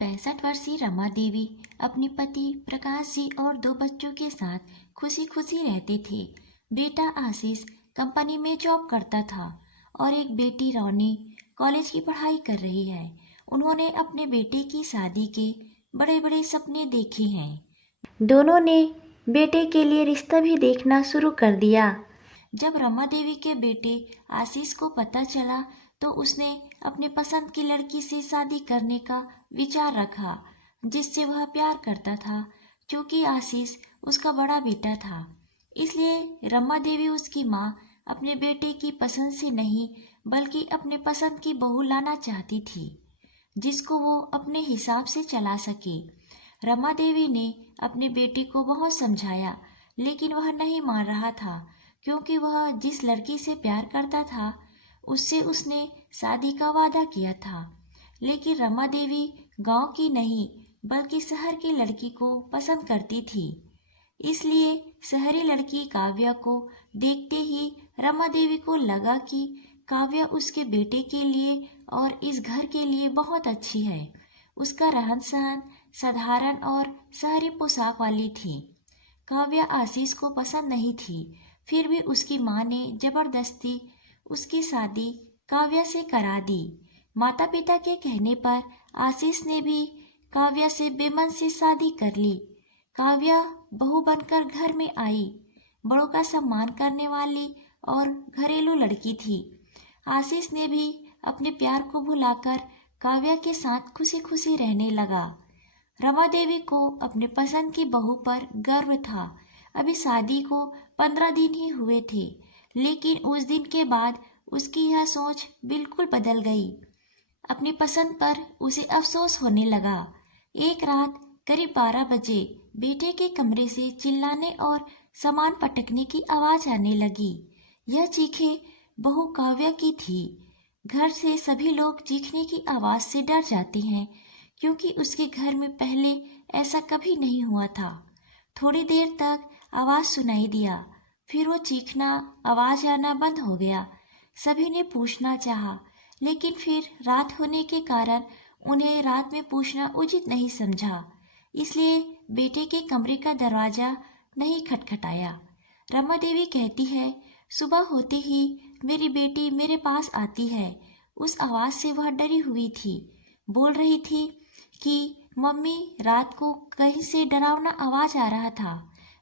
65 वर्षीय रमा देवी अपने पति प्रकाश जी और 2 बच्चों के साथ खुशी खुशी रहते थे। बेटा आशीष कंपनी में जॉब करता था और एक बेटी रोनी कॉलेज की पढ़ाई कर रही है। उन्होंने अपने बेटे की शादी के बड़े बड़े सपने देखे हैं। दोनों ने बेटे के लिए रिश्ता भी देखना शुरू कर दिया। जब रमा देवी के बेटे आशीष को पता चला तो उसने अपने पसंद की लड़की से शादी करने का विचार रखा, जिससे वह प्यार करता था। क्योंकि आशीष उसका बड़ा बेटा था, इसलिए रमा देवी उसकी माँ अपने बेटे की पसंद से नहीं बल्कि अपने पसंद की बहू लाना चाहती थी, जिसको वो अपने हिसाब से चला सके। रमा देवी ने अपने बेटे को बहुत समझाया, लेकिन वह नहीं मान रहा था, क्योंकि वह जिस लड़की से प्यार करता था उससे उसने शादी का वादा किया था। लेकिन रमा देवी गांव की नहीं बल्कि शहर की लड़की को पसंद करती थी, इसलिए शहरी लड़की काव्या को देखते ही रमा देवी को लगा कि काव्या उसके बेटे के लिए और इस घर के लिए बहुत अच्छी है। उसका रहन सहन साधारण और शहरी पोशाक वाली थी। काव्या आशीष को पसंद नहीं थी, फिर भी उसकी माँ ने जबरदस्ती उसकी शादी काव्या से करा दी। माता पिता के कहने पर आशीष ने भी काव्या से बेमन से शादी कर ली। काव्या बहू बनकर घर में आई, बड़ों का सम्मान करने वाली और घरेलू लड़की थी। आशीष ने भी अपने प्यार को भुलाकर काव्या के साथ खुशी खुशी रहने लगा। रमा देवी को अपने पसंद की बहू पर गर्व था। अभी शादी को 15 दिन ही हुए थे, लेकिन उस दिन के बाद उसकी यह सोच बिल्कुल बदल गई। अपनी पसंद पर उसे अफसोस होने लगा। एक रात करीब 12 बजे बेटे के कमरे से चिल्लाने और सामान पटकने की आवाज आने लगी। यह चीखें बहू काव्या की थी। घर से सभी लोग चीखने की आवाज से डर जाते हैं, क्योंकि उसके घर में पहले ऐसा कभी नहीं हुआ था। थोड़ी देर तक आवाज सुनाई दिया, फिर वो चीखना, आवाज आना बंद हो गया। सभी ने पूछना चाहा, लेकिन फिर रात होने के कारण उन्हें रात में पूछना उचित नहीं समझा, इसलिए बेटे के कमरे का दरवाजा नहीं खटखटाया। रमा देवी कहती है, सुबह होते ही मेरी बेटी मेरे पास आती है। उस आवाज से वह डरी हुई थी। बोल रही थी कि मम्मी, रात को कहीं से डरावना आवाज आ रहा था।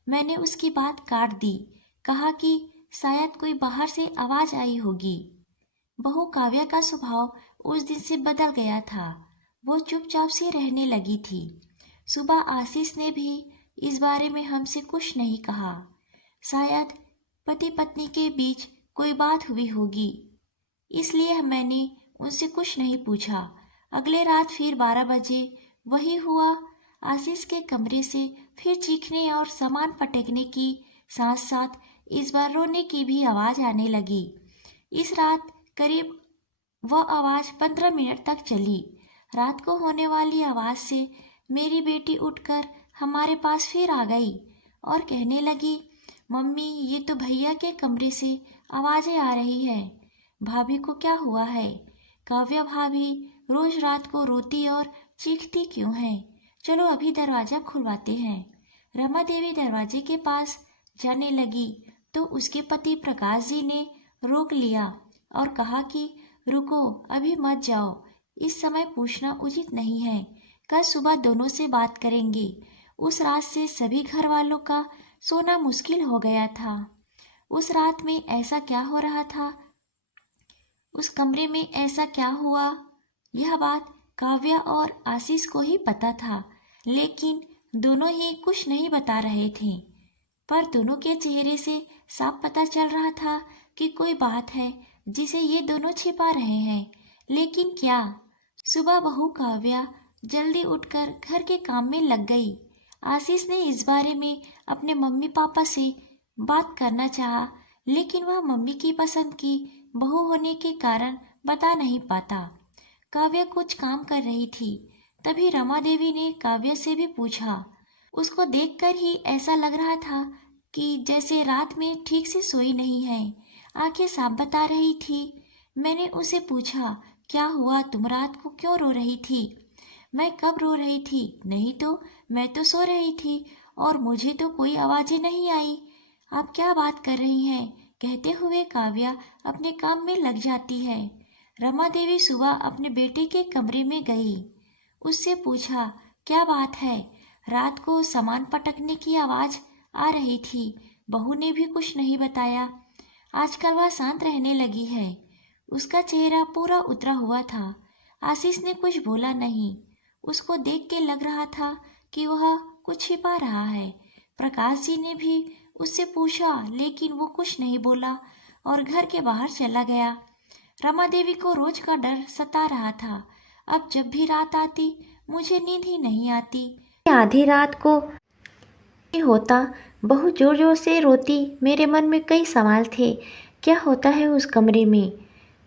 मैंने उसकी बात काट दी, कहा कि शायद कोई बाहर से आवाज आई होगी। बहू काव्या का स्वभाव उस दिन से बदल गया था। वो चुपचाप से रहने लगी थी। सुबह आशीष ने भी इस बारे में हमसे कुछ नहीं कहा। शायद पति पत्नी के बीच कोई बात हुई होगी, इसलिए मैंने उनसे कुछ नहीं पूछा। अगले रात फिर 12 बजे वही हुआ। आशीष के कमरे से फिर चीखने और सामान पटकने की साथ साथ इस बार रोने की भी आवाज आने लगी। इस रात करीब वह आवाज 15 मिनट तक चली। रात को होने वाली आवाज से मेरी बेटी उठकर हमारे पास फिर आ गई और कहने लगी, मम्मी, ये तो भैया के कमरे से आवाजें आ रही है। भाभी को क्या हुआ है? काव्या भाभी रोज रात को रोती और चीखती क्यों है? चलो अभी दरवाजा खुलवाते हैं। रमा देवी दरवाजे के पास जाने लगी तो उसके पति प्रकाश जी ने रोक लिया और कहा कि रुको, अभी मत जाओ, इस समय पूछना उचित नहीं है, कल सुबह दोनों से बात करेंगे। उस रात से सभी घर वालों का सोना मुश्किल हो गया था। उस रात में ऐसा क्या हो रहा था, उस कमरे में ऐसा क्या हुआ, यह बात काव्या और आशीष को ही पता था, लेकिन दोनों ही कुछ नहीं बता रहे थे। पर दोनों के चेहरे से साफ पता चल रहा था कि कोई बात है जिसे ये दोनों छिपा रहे हैं। लेकिन क्या? सुबह बहू काव्या जल्दी उठकर घर के काम में लग गई। आशीष ने इस बारे में अपने मम्मी पापा से बात करना चाहा, लेकिन वह मम्मी की पसंद की बहू होने के कारण बता नहीं पाता। काव्या कुछ काम कर रही थी, तभी रमा देवी ने काव्या से भी पूछा। उसको देखकर ही ऐसा लग रहा था कि जैसे रात में ठीक से सोई नहीं है। आंखें साफ बता रही थी। मैंने उसे पूछा, क्या हुआ, तुम रात को क्यों रो रही थी? मैं कब रो रही थी? नहीं तो, मैं तो सो रही थी और मुझे तो कोई आवाज़ें नहीं आई। आप क्या बात कर रही हैं? कहते हुए काव्या अपने काम में लग जाती है। रमा देवी सुबह अपने बेटे के कमरे में गई। उससे पूछा, क्या बात है? रात को सामान पटकने की आवाज़ आ रही थी। बहू ने भी कुछ नहीं बताया। आजकल वह शांत रहने लगी है। उसका चेहरा पूरा उतरा हुआ था। आशीष ने कुछ बोला नहीं। उसको देख के लग रहा था कि वह कुछ छिपा रहा है। प्रकाश जी ने भी उससे पूछा, लेकिन वो कुछ नहीं बोला और घर के बाहर चला गया। रमा देवी को रोज का डर सता रहा था। अब जब भी रात आती, मुझे नींद ही नहीं आती। आधी रात को होता, बहू जोर जोर से रोती। मेरे मन में कई सवाल थे, क्या होता है उस कमरे में।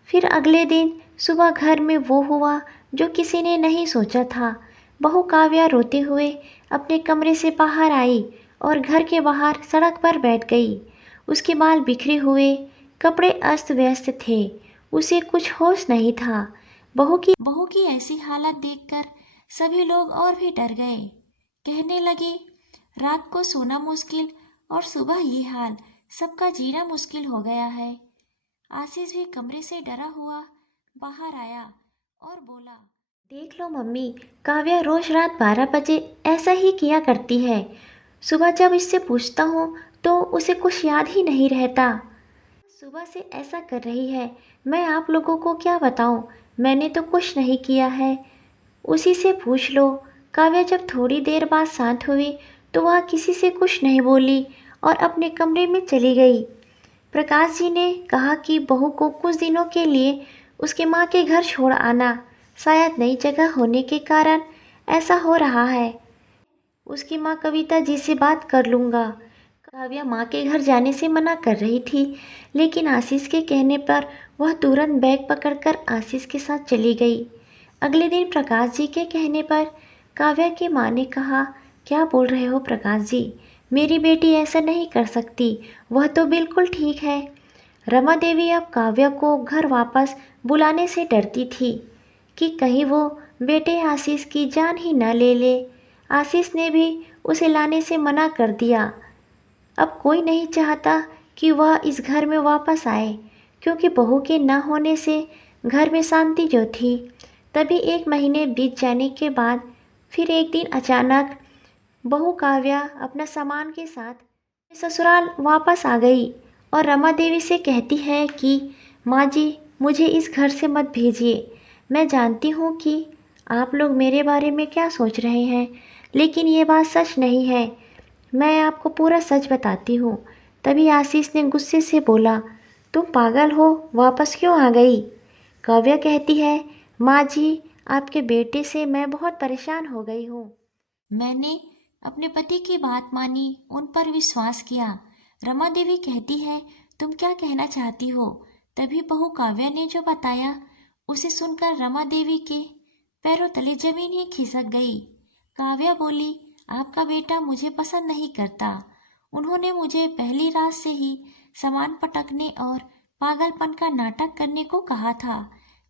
फिर अगले दिन सुबह घर में वो हुआ जो किसी ने नहीं सोचा था। बहू काव्या रोते हुए अपने कमरे से बाहर आई और घर के बाहर सड़क पर बैठ गई। उसके बाल बिखरे हुए, कपड़े अस्त व्यस्त थे, उसे कुछ होश नहीं था। बहू की ऐसी हालत देखकर सभी लोग और भी डर गए। कहने लगे, रात को सोना मुश्किल और सुबह ये हाल, सबका जीना मुश्किल हो गया है। आशीष भी कमरे से डरा हुआ बाहर आया और बोला, देख लो मम्मी, काव्या रोज रात 12 बजे ऐसा ही किया करती है। सुबह जब इससे पूछता हूँ तो उसे कुछ याद ही नहीं रहता। सुबह से ऐसा कर रही है, मैं आप लोगों को क्या बताऊँ। मैंने तो कुछ नहीं किया है, उसी से पूछ लो। काव्या जब थोड़ी देर बाद शांत हुई तो वह किसी से कुछ नहीं बोली और अपने कमरे में चली गई। प्रकाश जी ने कहा कि बहू को कुछ दिनों के लिए उसके माँ के घर छोड़ आना। शायद नई जगह होने के कारण ऐसा हो रहा है। उसकी माँ कविता जी से बात कर लूँगा। काव्या माँ के घर जाने से मना कर रही थी, लेकिन आशीष के कहने पर वह तुरंत बैग पकड़कर आशीष के साथ चली गई। अगले दिन प्रकाश जी के कहने पर काव्या की माँ ने कहा, क्या बोल रहे हो प्रकाश जी, मेरी बेटी ऐसा नहीं कर सकती, वह तो बिल्कुल ठीक है। रमा देवी अब काव्या को घर वापस बुलाने से डरती थी कि कहीं वो बेटे आशीष की जान ही न ले ले। आशीष ने भी उसे लाने से मना कर दिया। अब कोई नहीं चाहता कि वह इस घर में वापस आए, क्योंकि बहू के न होने से घर में शांति जो थी। तभी 1 महीने बीत जाने के बाद फिर एक दिन अचानक बहू काव्या अपना सामान के साथ ससुराल वापस आ गई और रमा देवी से कहती है कि माँ जी, मुझे इस घर से मत भेजिए। मैं जानती हूँ कि आप लोग मेरे बारे में क्या सोच रहे हैं, लेकिन ये बात सच नहीं है। मैं आपको पूरा सच बताती हूँ। तभी आशीष ने गुस्से से बोला, तुम पागल हो, वापस क्यों आ गई। काव्या कहती है, माँ जी, आपके बेटे से मैं बहुत परेशान हो गई हूँ। मैंने अपने पति की बात मानी, उन पर विश्वास किया। रमा देवी कहती है, तुम क्या कहना चाहती हो। तभी बहू काव्या ने जो बताया, उसे सुनकर रमा देवी के पैरों तले जमीन ही खिसक गई। काव्या बोली, आपका बेटा मुझे पसंद नहीं करता। उन्होंने मुझे पहली रात से ही सामान पटकने और पागलपन का नाटक करने को कहा था,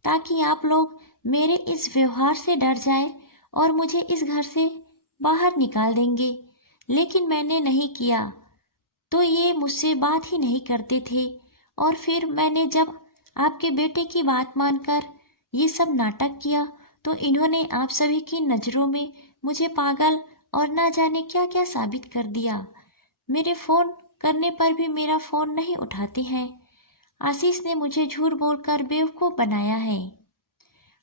ताकि आप लोग मेरे इस व्यवहार से डर जाए और मुझे इस घर से बाहर निकाल देंगे। लेकिन मैंने नहीं किया तो ये मुझसे बात ही नहीं करते थे। और फिर मैंने जब आपके बेटे की बात मानकर ये सब नाटक किया तो इन्होंने आप सभी की नज़रों में मुझे पागल और ना जाने क्या क्या साबित कर दिया। मेरे फ़ोन करने पर भी मेरा फ़ोन नहीं उठाते हैं। आशीष ने मुझे झूठ बोलकर बेवकूफ़ बनाया है।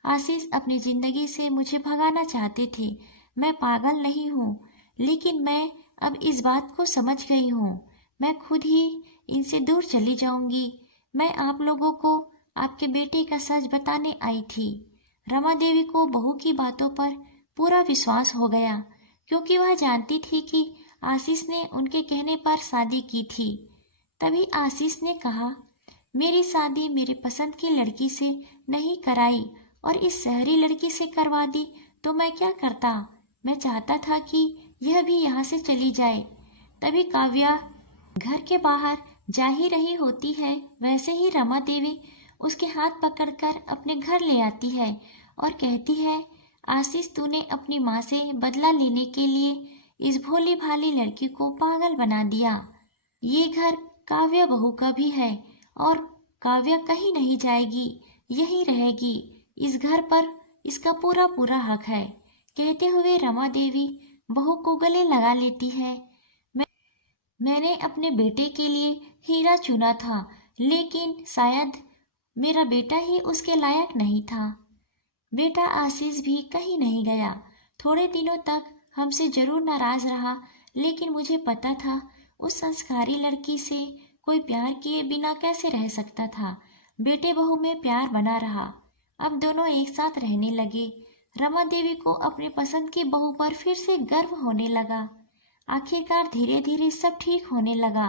आशीष अपनी ज़िंदगी से मुझे भगाना चाहते थे। मैं पागल नहीं हूँ, लेकिन मैं अब इस बात को समझ गई हूँ। मैं खुद ही इनसे दूर चली जाऊंगी। मैं आप लोगों को आपके बेटे का सच बताने आई थी। रमा देवी को बहू की बातों पर पूरा विश्वास हो गया, क्योंकि वह जानती थी कि आशीष ने उनके कहने पर शादी की थी। तभी आशीष ने कहा, मेरी शादी मेरे पसंद की लड़की से नहीं कराई और इस शहरी लड़की से करवा दी तो मैं क्या करता। मैं चाहता था कि यह भी यहाँ से चली जाए। तभी काव्या घर के बाहर जा ही रही होती है, वैसे ही रमा देवी उसके हाथ पकड़कर अपने घर ले आती है और कहती है, आशीष, तूने अपनी माँ से बदला लेने के लिए इस भोली भाली लड़की को पागल बना दिया। ये घर काव्या बहू का भी है और काव्या कहीं नहीं जाएगी, यही रहेगी। इस घर पर इसका पूरा पूरा हक है। कहते हुए रमा देवी बहू को गले लगा लेती है। मैंने अपने बेटे के लिए हीरा चुना था, लेकिन शायद मेरा बेटा ही उसके लायक नहीं था। बेटा आशीष भी कहीं नहीं गया। थोड़े दिनों तक हमसे जरूर नाराज रहा, लेकिन मुझे पता था उस संस्कारी लड़की से कोई प्यार किए बिना कैसे रह सकता था। बेटे बहू में प्यार बना रहा। अब दोनों एक साथ रहने लगे। रमा देवी को अपनी पसंद की बहू पर फिर से गर्व होने लगा। आखिरकार धीरे धीरे सब ठीक होने लगा।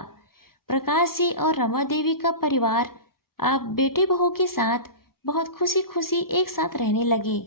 प्रकाश जी और रमा देवी का परिवार अब बेटे बहू के साथ बहुत खुशी खुशी एक साथ रहने लगे।